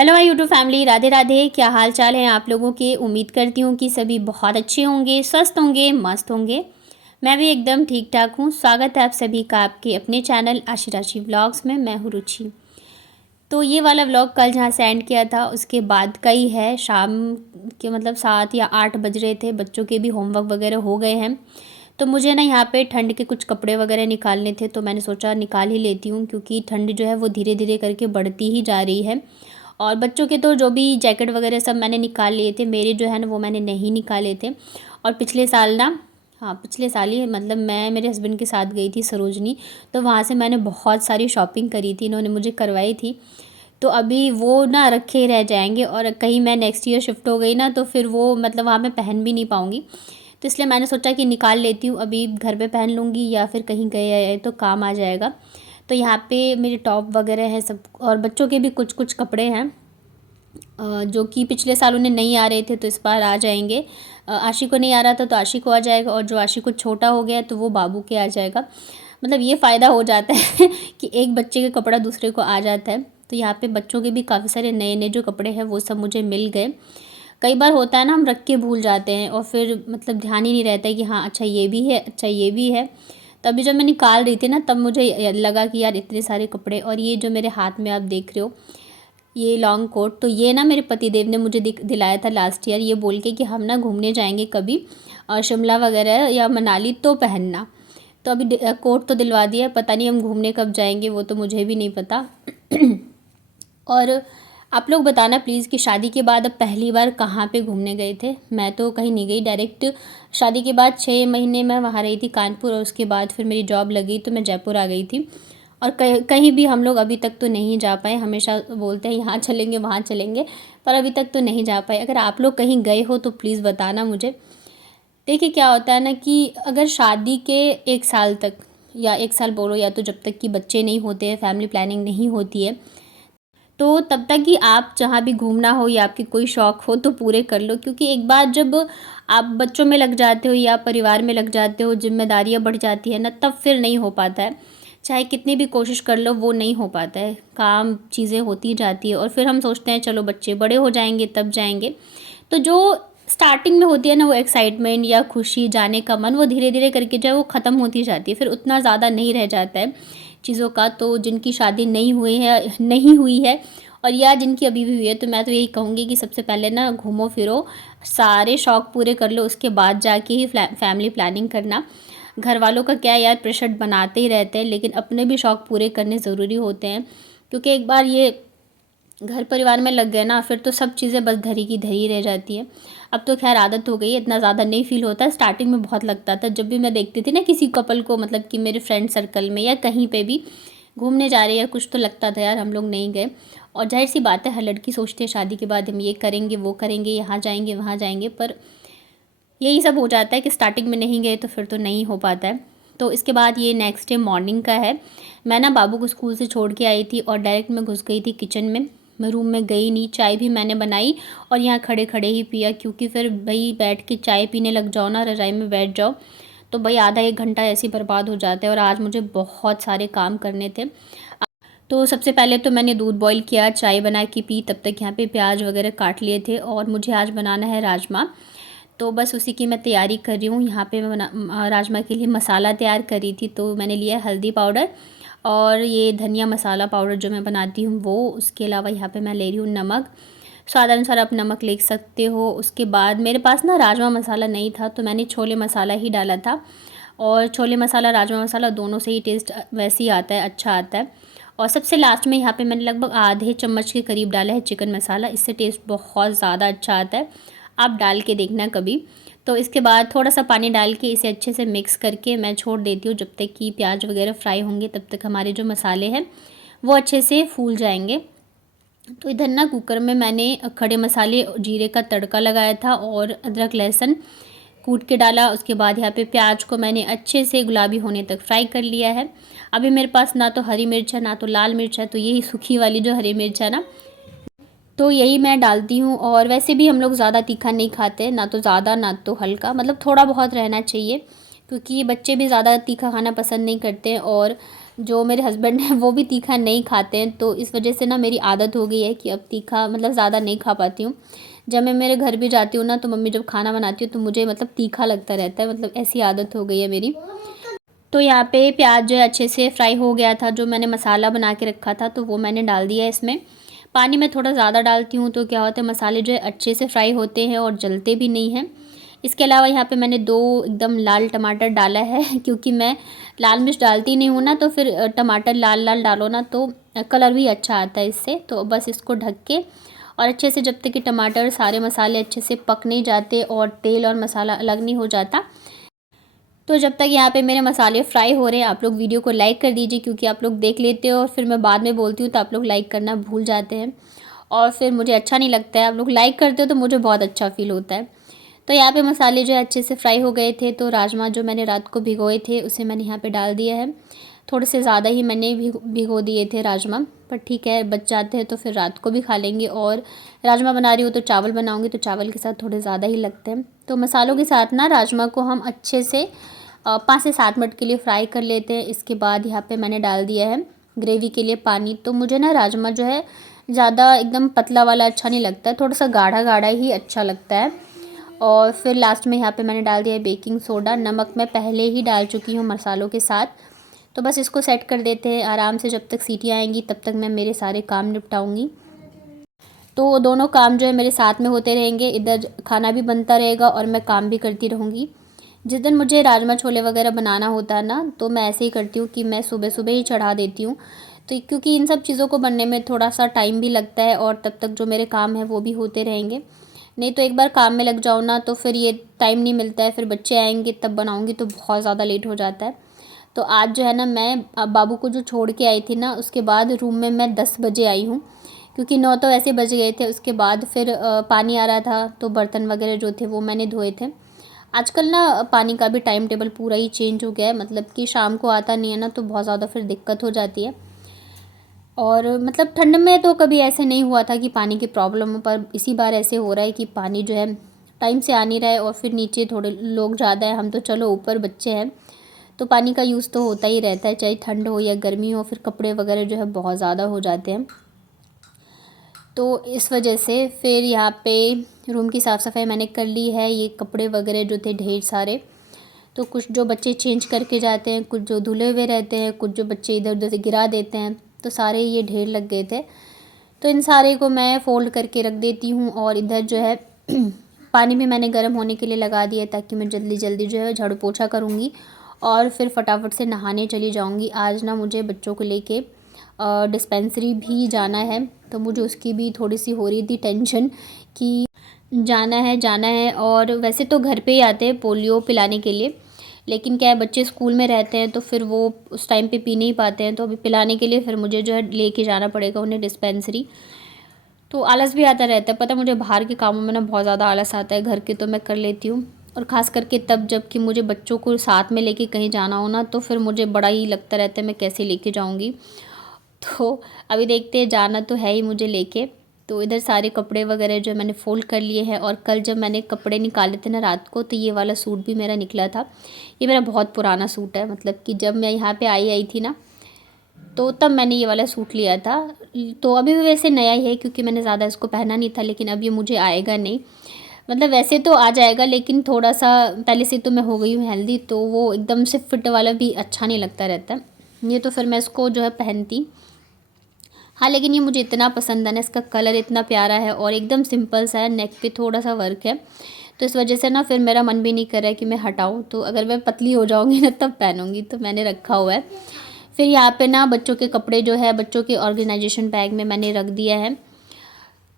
Hello my YouTube family, Radhe Radhe. क्या हाल चाल है आप लोगों के। उम्मीद करती हूँ कि सभी बहुत अच्छे होंगे, स्वस्थ होंगे, मस्त होंगे। मैं भी एकदम ठीक ठाक हूँ। स्वागत है आप सभी का आपके अपने चैनल आशी राशि व्लॉग्स में। मैं हूँ रुचि। तो ये वाला व्लॉग कल जहाँ से एंड किया था उसके बाद का ही है। शाम के मतलब 7 या 8 बज रहे थे। बच्चों के भी होमवर्क वगैरह हो गए हैं। तो मुझे ना यहाँ पे ठंड के कुछ कपड़े वगैरह निकालने थे, तो मैंने सोचा निकाल ही लेती हूँ, क्योंकि ठंड जो है वो धीरे धीरे करके बढ़ती ही जा रही है। और बच्चों के तो जो भी जैकेट वगैरह सब मैंने निकाल लिए थे। मेरे जो है ना वो मैंने नहीं निकाले थे। और पिछले साल ना, हाँ पिछले साल ही मतलब मैं मेरे हस्बैंड के साथ गई थी सरोजनी। तो वहाँ से मैंने बहुत सारी शॉपिंग करी थी, इन्होंने मुझे करवाई थी। तो अभी वो ना रखे ही रह जाएंगे, और कहीं मैं नेक्स्ट ईयर शिफ्ट हो गई ना तो फिर वो मतलब वहाँ मैं पहन भी नहीं पाऊँगी। तो इसलिए मैंने सोचा कि निकाल लेती हूँ, अभी घर पे पहन लूँगी या फिर कहीं गए आए तो काम आ जाएगा। तो यहाँ पे मेरे टॉप वगैरह हैं सब, और बच्चों के भी कुछ कुछ कपड़े हैं जो कि पिछले साल उन्हें नहीं आ रहे थे तो इस बार आ जाएंगे। आशी को नहीं आ रहा था तो आशी को आ जाएगा, और जो आशी को छोटा हो गया तो वो बाबू के आ जाएगा। मतलब ये फ़ायदा हो जाता है कि एक बच्चे का कपड़ा दूसरे को आ जाता है। तो यहाँ पे बच्चों के भी काफ़ी सारे नए नए जो कपड़े हैं वो सब मुझे मिल गए। कई बार होता है ना, हम रख के भूल जाते हैं और फिर मतलब ध्यान ही नहीं रहता है कि हाँ अच्छा ये भी है, अच्छा ये भी है। तभी जब मैं निकाल रही थी ना तब मुझे लगा कि यार इतने सारे कपड़े। और ये जो मेरे हाथ में आप देख रहे हो ये लॉन्ग कोट, तो ये ना मेरे पतिदेव ने मुझे दिलाया था लास्ट ईयर, ये बोल के कि हम ना घूमने जाएंगे कभी शिमला वगैरह या मनाली तो पहनना। तो अभी कोट तो दिलवा दिया है, पता नहीं हम घूमने कब जाएंगे वो तो मुझे भी नहीं पता। और आप लोग बताना प्लीज़ कि शादी के बाद अब पहली बार कहाँ पे घूमने गए थे। मैं तो कहीं नहीं गई, डायरेक्ट शादी के बाद 6 महीने मैं वहाँ रही थी कानपुर, और उसके बाद फिर मेरी जॉब लगी तो मैं जयपुर आ गई थी। और कहीं भी हम लोग अभी तक तो नहीं जा पाए। हमेशा बोलते हैं यहाँ चलेंगे वहाँ चलेंगे, पर अभी तक तो नहीं जा पाए। अगर आप लोग कहीं गए हो तो प्लीज़ बताना मुझे। देखिए क्या होता है ना कि अगर शादी के 1 साल तक, या 1 साल बोलो, या तो जब तक कि बच्चे नहीं होते हैं, फैमिली प्लानिंग नहीं होती है, तो तब तक कि आप जहाँ भी घूमना हो या आपके कोई शौक़ हो तो पूरे कर लो। क्योंकि एक बार जब आप बच्चों में लग जाते हो या परिवार में लग जाते हो, जिम्मेदारियाँ बढ़ जाती है ना, तब फिर नहीं हो पाता है। चाहे कितनी भी कोशिश कर लो वो नहीं हो पाता है। काम चीज़ें होती जाती है और फिर हम सोचते हैं चलो बच्चे बड़े हो जाएंगे तब जाएंगे। तो जो स्टार्टिंग में होती है ना वो एक्साइटमेंट या खुशी, जाने का मन, वो धीरे धीरे करके जो है वो ख़त्म होती जाती है। फिर उतना ज़्यादा नहीं रह जाता है चीज़ों का। तो जिनकी शादी नहीं हुई है और या जिनकी अभी भी हुई है, तो मैं तो यही कहूँगी कि सबसे पहले ना घूमो फिरो, सारे शौक़ पूरे कर लो, उसके बाद जाके ही फैमिली प्लानिंग करना। घर वालों का क्या यार, प्रेशर बनाते ही रहते हैं, लेकिन अपने भी शौक़ पूरे करने ज़रूरी होते हैं। क्योंकि एक बार ये घर परिवार में लग गए ना, फिर तो सब चीज़ें बस धरी की धरी रह जाती है। अब तो खैर आदत हो गई है, इतना ज़्यादा नहीं फील होता है। स्टार्टिंग में बहुत लगता था, जब भी मैं देखती थी ना किसी कपल को, मतलब कि मेरे फ्रेंड सर्कल में या कहीं पे भी घूमने जा रहे हैं कुछ, तो लगता था यार हम लोग नहीं गए। और जाहिर सी बात है, हर लड़की सोचती है शादी के बाद हम ये करेंगे वो करेंगे, यहाँ जाएंगे वहाँ जाएंगे, पर यही सब हो जाता है कि स्टार्टिंग में नहीं गए तो फिर तो नहीं हो पाता है। तो इसके बाद ये नेक्स्ट डे मॉर्निंग का है। मैं ना बाबू को स्कूल से छोड़ के आई थी और डायरेक्ट मैं घुस गई थी किचन में। मैं रूम में गई नहीं, चाय भी मैंने बनाई और यहाँ खड़े खड़े ही पिया। क्योंकि फिर भाई बैठ के चाय पीने लग जाओ ना, रज़ाई में बैठ जाओ, तो भाई आधा 1 घंटा ऐसे ही बर्बाद हो जाता है। और आज मुझे बहुत सारे काम करने थे। तो सबसे पहले तो मैंने दूध बॉईल किया, चाय बना के पी, तब तक यहाँ पे प्याज वगैरह काट लिए थे। और मुझे आज बनाना है राजमा, तो बस उसी की मैं तैयारी कर रही हूँ। यहाँ पे मैं राजमा के लिए मसाला तैयार करी थी, तो मैंने लिया हल्दी पाउडर और ये धनिया मसाला पाउडर जो मैं बनाती हूँ वो। उसके अलावा यहाँ पे मैं ले रही हूँ नमक, स्वाद अनुसार आप नमक ले सकते हो। उसके बाद मेरे पास ना राजमा मसाला नहीं था, तो मैंने छोले मसाला ही डाला था। और छोले मसाला राजमा मसाला दोनों से ही टेस्ट वैसे ही आता है, अच्छा आता है। और सबसे लास्ट में यहाँ पे मैंने लगभग आधे चम्मच के करीब डाला है चिकन मसाला, इससे टेस्ट बहुत ज़्यादा अच्छा आता है। आप डाल के देखना कभी। तो इसके बाद थोड़ा सा पानी डाल के इसे अच्छे से मिक्स करके मैं छोड़ देती हूँ। जब तक कि प्याज वगैरह फ्राई होंगे तब तक हमारे जो मसाले हैं वो अच्छे से फूल जाएंगे। तो इधर ना कुकर में मैंने खड़े मसाले, जीरे का तड़का लगाया था और अदरक लहसुन कूट के डाला। उसके बाद यहाँ पे प्याज को मैंने अच्छे से गुलाबी होने तक फ्राई कर लिया है। अभी मेरे पास ना तो हरी मिर्च है ना तो लाल मिर्च है, तो यही सूखी वाली जो हरी मिर्च है ना, तो यही मैं डालती हूँ। और वैसे भी हम लोग ज़्यादा तीखा नहीं खाते, ना तो ज़्यादा ना तो हल्का, मतलब थोड़ा बहुत रहना चाहिए। क्योंकि बच्चे भी ज़्यादा तीखा खाना पसंद नहीं करते हैं और जो मेरे हस्बैंड हैं वो भी तीखा नहीं खाते हैं। तो इस वजह से ना मेरी आदत हो गई है कि अब तीखा मतलब ज़्यादा नहीं खा पाती हूँ। जब मैं मेरे घर भी जाती हूँ ना तो मम्मी जब खाना बनाती हूँ तो मुझे मतलब तीखा लगता रहता है, मतलब ऐसी आदत हो गई है मेरी। तो यहाँ पे प्याज जो है अच्छे से फ्राई हो गया था, जो मैंने मसाला बना के रखा था तो वो मैंने डाल दिया है इसमें। पानी मैं थोड़ा ज़्यादा डालती हूँ तो क्या होता है मसाले जो है अच्छे से फ्राई होते हैं और जलते भी नहीं हैं। इसके अलावा यहाँ पे मैंने 2 एकदम लाल टमाटर डाला है क्योंकि मैं लाल मिर्च डालती नहीं हूँ ना, तो फिर टमाटर लाल लाल डालो ना तो कलर भी अच्छा आता है इससे। तो बस इसको ढक के और अच्छे से जब तक कि टमाटर सारे मसाले अच्छे से पक नहीं जाते और तेल और मसाला अलग नहीं हो जाता, तो जब तक यहाँ पे मेरे मसाले फ्राई हो रहे हैं आप लोग वीडियो को लाइक कर दीजिए, क्योंकि आप लोग देख लेते हो और फिर मैं बाद में बोलती हूँ तो आप लोग लाइक करना भूल जाते हैं और फिर मुझे अच्छा नहीं लगता है। आप लोग लाइक करते हो तो मुझे बहुत अच्छा फील होता है। तो यहाँ पे मसाले जो है अच्छे से फ्राई हो गए थे, तो राजमा जो मैंने रात को भिगोए थे उसे मैंने यहाँ पे डाल दिया है। थोड़े से ज़्यादा ही मैंने भिगो दिए थे राजमा, पर ठीक है बच जाते हैं तो फिर रात को भी खा लेंगे। और राजमा बना रही हूँ तो चावल बनाऊँगी तो चावल के साथ थोड़े ज़्यादा ही लगते हैं। तो मसालों के साथ ना राजमा को हम अच्छे से 5 से 7 मिनट के लिए फ्राई कर लेते हैं। इसके बाद यहाँ पे मैंने डाल दिया है ग्रेवी के लिए पानी। तो मुझे ना राजमा जो है ज़्यादा एकदम पतला वाला अच्छा नहीं लगता है, थोड़ा सा गाढ़ा गाढ़ा ही अच्छा लगता है। और फिर लास्ट में यहाँ पे मैंने डाल दिया है बेकिंग सोडा। नमक मैं पहले ही डाल चुकी हूँ मसालों के साथ। तो बस इसको सेट कर देते हैं आराम से, जब तक सीटियाँ आएंगी तब तक मैं मेरे सारे काम निपटाऊँगी। तो दोनों काम जो है मेरे साथ में होते रहेंगे, इधर खाना भी बनता रहेगा और मैं काम भी करती रहूँगी। जिस दिन मुझे राजमा छोले वगैरह बनाना होता है ना तो मैं ऐसे ही करती हूँ कि मैं सुबह सुबह ही चढ़ा देती हूँ। तो क्योंकि इन सब चीज़ों को बनने में थोड़ा सा टाइम भी लगता है और तब तक जो मेरे काम हैं वो भी होते रहेंगे। नहीं तो एक बार काम में लग जाओ ना तो फिर ये टाइम नहीं मिलता है, फिर बच्चे आएंगे तब बनाऊँगी तो बहुत ज़्यादा लेट हो जाता है। तो आज जो है ना मैं बाबू को जो छोड़ के आई थी ना उसके बाद रूम में मैं 10 बजे आई हूँ, क्योंकि 9 तो ऐसे बज गए थे। उसके बाद फिर पानी आ रहा था तो बर्तन वगैरह जो थे वो मैंने धोए थे। आजकल ना पानी का भी टाइम टेबल पूरा ही चेंज हो गया है, मतलब कि शाम को आता नहीं है ना तो बहुत ज़्यादा फिर दिक्कत हो जाती है। और मतलब ठंड में तो कभी ऐसे नहीं हुआ था कि पानी की प्रॉब्लम हो, पर इसी बार ऐसे हो रहा है कि पानी जो है टाइम से आ नहीं रहा है। और फिर नीचे थोड़े लोग ज़्यादा हैं, हम तो चलो ऊपर बच्चे हैं तो पानी का यूज़ तो होता ही रहता है, चाहे ठंड हो या गर्मी हो। फिर कपड़े वगैरह जो है बहुत ज़्यादा हो जाते हैं, तो इस वजह से फिर यहाँ पे रूम की साफ़ सफाई मैंने कर ली है। ये कपड़े वगैरह जो थे ढेर सारे, तो कुछ जो बच्चे चेंज करके जाते हैं, कुछ जो धुले हुए रहते हैं, कुछ जो बच्चे इधर उधर से गिरा देते हैं, तो सारे ये ढेर लग गए थे। तो इन सारे को मैं फ़ोल्ड करके रख देती हूँ। और इधर जो है पानी भी मैंने गर्म होने के लिए लगा दिया है, ताकि मैं जल्दी जल्दी जो है झाड़ू पोछा करूँगी और फिर फटाफट से नहाने चली जाऊँगी। आज ना मुझे बच्चों को लेके डिस्पेंसरी भी जाना है, तो मुझे उसकी भी थोड़ी सी हो रही थी टेंशन कि जाना है। और वैसे तो घर पे ही आते हैं पोलियो पिलाने के लिए, लेकिन क्या है बच्चे स्कूल में रहते हैं तो फिर वो उस टाइम पे पी नहीं पाते हैं, तो अभी पिलाने के लिए फिर मुझे जो है लेके जाना पड़ेगा उन्हें डिस्पेंसरी। तो आलस भी आता रहता है, पता मुझे बाहर के कामों में ना बहुत ज़्यादा आलस आता है, घर के तो मैं कर लेती हूँ और ख़ास करके तब जब कि मुझे बच्चों को साथ में लेके कहीं जाना हो ना तो फिर मुझे बड़ा ही लगता रहता है मैं कैसे लेके जाऊँगी। तो अभी देखते हैं, जाना तो है ही मुझे लेके। तो इधर सारे कपड़े वगैरह जो मैंने फ़ोल्ड कर लिए हैं। और कल जब मैंने कपड़े निकाले थे ना रात को, तो ये वाला सूट भी मेरा निकला था। ये मेरा बहुत पुराना सूट है, मतलब कि जब मैं यहाँ पे आई थी ना तो तब मैंने ये वाला सूट लिया था। तो अभी भी वैसे नया ही है क्योंकि मैंने ज़्यादा इसको पहना नहीं था, लेकिन अब ये मुझे आएगा नहीं, मतलब वैसे तो आ जाएगा लेकिन थोड़ा सा पहले से तो मैं हो गई हूँ हेल्दी, तो वो एकदम से फिट वाला भी अच्छा नहीं लगता रहता। ये तो फिर मैं इसको जो है पहनती। हाँ लेकिन ये मुझे इतना पसंद है ना, इसका कलर इतना प्यारा है और एकदम सिंपल सा है, नेक पे थोड़ा सा वर्क है, तो इस वजह से ना फिर मेरा मन भी नहीं कर रहा है कि मैं हटाऊँ। तो अगर मैं पतली हो जाऊँगी ना तब पहनूँगी, तो मैंने रखा हुआ है। फिर यहाँ पे ना बच्चों के कपड़े जो है बच्चों के ऑर्गेनाइजेशन बैग में मैंने रख दिया है,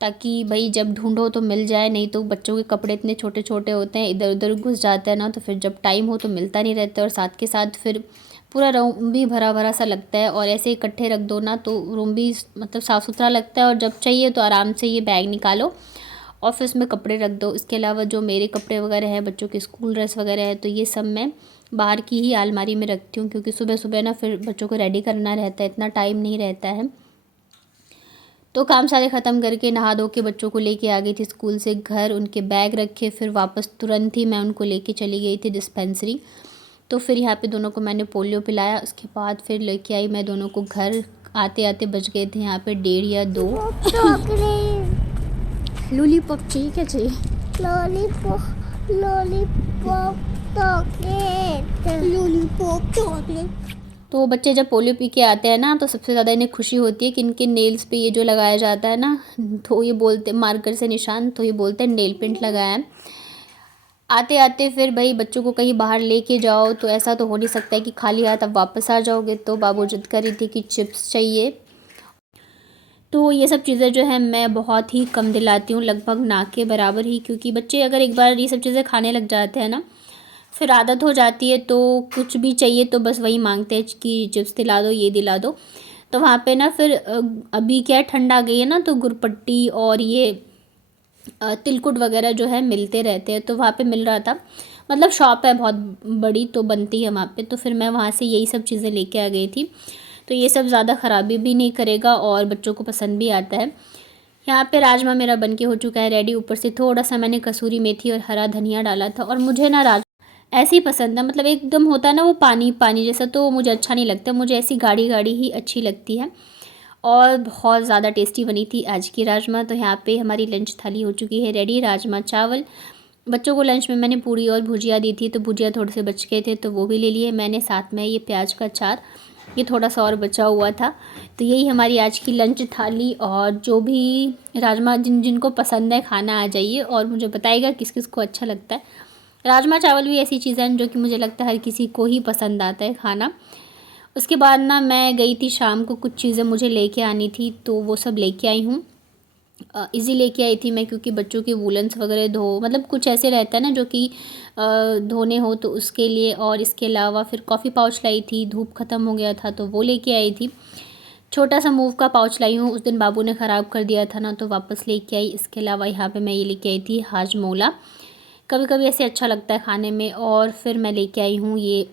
ताकि भाई जब ढूंढो तो मिल जाए। नहीं तो बच्चों के कपड़े इतने छोटे छोटे होते हैं, इधर उधर घुस जाते हैं ना, तो फिर जब टाइम हो तो मिलता नहीं रहता। और साथ के साथ फिर पूरा रूम भी भरा भरा सा लगता है, और ऐसे इकट्ठे रख दो ना तो रूम भी मतलब साफ़ सुथरा लगता है। और जब चाहिए तो आराम से ये बैग निकालो और फिर उसमें कपड़े रख दो। इसके अलावा जो मेरे कपड़े वगैरह हैं, बच्चों के स्कूल ड्रेस वगैरह है, तो ये सब मैं बाहर की ही अलमारी में रखती हूँ, क्योंकि सुबह सुबह ना फिर बच्चों को रेडी करना रहता है, इतना टाइम नहीं रहता है। तो काम सारे ख़त्म करके नहा धो के बच्चों को लेके आ गई थी स्कूल से घर, उनके बैग रखे, फिर वापस तुरंत ही मैं उनको लेके चली गई थी डिस्पेंसरी। तो फिर यहाँ पे दोनों को मैंने पोलियो पिलाया। उसके बाद फिर लेके आई मैं दोनों को घर। आते आते बज गए थे यहाँ पे 1:30 या 2। लॉलीपॉप चाहिए, क्या चाहिए? चॉकलेट। तो बच्चे जब पोलियो पी के आते हैं ना, तो सबसे ज़्यादा इन्हें खुशी होती है कि इनके नेल्स पे ये जो लगाया जाता है ना, तो ये बोलते मार्कर से निशान, तो ये बोलते हैं नेल पेंट लगाया है। आते आते फिर भाई बच्चों को कहीं बाहर लेके जाओ तो ऐसा तो हो नहीं सकता है कि खाली हाथ अब वापस आ जाओगे। तो बाबू जिद कर रही थी कि चिप्स चाहिए। तो ये सब चीज़ें जो है मैं बहुत ही कम दिलाती हूँ, लगभग ना के बराबर ही, क्योंकि बच्चे अगर एक बार ये सब चीज़ें खाने लग जाते हैं ना, फिर आदत हो जाती है। तो कुछ भी चाहिए तो बस वही मांगते हैं कि चिप्स दिला दो, ये दिला दो। तो वहाँ पे ना फिर अभी क्या ठंड आ गई है ना, तो गुरपट्टी और ये तिलकुट वगैरह जो है मिलते रहते हैं। तो वहाँ पे मिल रहा था, मतलब शॉप है बहुत बड़ी तो बनती है वहाँ पे। तो फिर मैं वहाँ से यही सब चीज़ें लेके आ गई थी। तो ये सब ज़्यादा ख़राबी भी नहीं करेगा और बच्चों को पसंद भी आता है। यहाँ पे राजमा मेरा बन के हो चुका है रेडी। ऊपर से थोड़ा सा मैंने कसूरी मेथी और हरा धनिया डाला था। और मुझे ना ऐसे ही पसंद है, मतलब एकदम होता है ना वो पानी पानी जैसा, तो मुझे अच्छा नहीं लगता। मुझे ऐसी गाढ़ी गाढ़ी ही अच्छी लगती है। और बहुत ज़्यादा टेस्टी बनी थी आज की राजमा। तो यहाँ पे हमारी लंच थाली हो चुकी है रेडी। राजमा चावल, बच्चों को लंच में मैंने पूरी और भुजिया दी थी, तो भुजिया थोड़े से बच गए थे तो वो भी ले लिए मैंने। साथ में ये प्याज का अचार, ये थोड़ा सा और बचा हुआ था। तो यही हमारी आज की लंच थाली। और जो भी राजमा जिनको पसंद है खाना आ जाइए और मुझे बताइएगा किस किस को अच्छा लगता है। राजमा चावल भी ऐसी चीज़ है जो कि मुझे लगता है हर किसी को ही पसंद आता है खाना। उसके बाद ना मैं गई थी शाम को, कुछ चीज़ें मुझे लेके आनी थी तो वो सब लेके आई हूँ। इजी लेके आई थी मैं, क्योंकि बच्चों के वूलन्स वगैरह मतलब कुछ ऐसे रहता है ना जो कि धोने हो, तो उसके लिए। और इसके अलावा फिर कॉफ़ी पाउच लाई थी, धूप ख़त्म हो गया था तो वो लेके आई थी। छोटा सा मूव का पाउच लाई हूँ, उस दिन बाबू ने ख़राब कर दिया था ना, तो वापस लेके आई। इसके अलावा यहाँ पे मैं ये लेके आई थी हाजमोला, कभी कभी ऐसे अच्छा लगता है खाने में। और फिर मैं लेके आई हूँ ये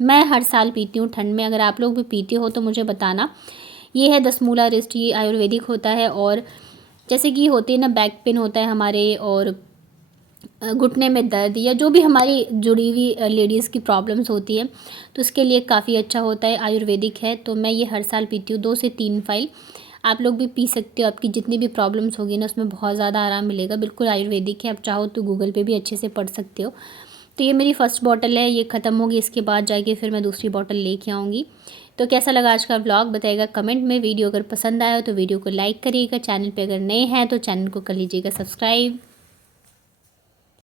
मैं हर साल पीती हूँ ठंड में, अगर आप लोग भी पीते हो तो मुझे बताना। ये है 10 मूला रेस्ट, ये आयुर्वेदिक होता है। और जैसे कि होती है ना, बैक पेन होता है हमारे, और घुटने में दर्द, या जो भी हमारी जुड़ी हुई लेडीज़ की प्रॉब्लम्स होती है, तो उसके लिए काफ़ी अच्छा होता है, आयुर्वेदिक है। तो मैं ये हर साल पीती हूँ 2 से 3 फाइल। आप लोग भी पी सकते हो, आपकी जितनी भी प्रॉब्लम्स होगी ना उसमें बहुत ज़्यादा आराम मिलेगा। बिल्कुल आयुर्वेदिक है, आप चाहो तो गूगल पे भी अच्छे से पढ़ सकते हो। तो ये मेरी फ़र्स्ट बॉटल है, ये ख़त्म होगी, इसके बाद जाके फिर मैं दूसरी बॉटल लेके आऊँगी। तो कैसा लगा आज का व्लॉग बताइएगा कमेंट में। वीडियो अगर पसंद आया हो तो वीडियो को लाइक करिएगा। चैनल पे अगर नए हैं तो चैनल को कर लीजिएगा सब्सक्राइब।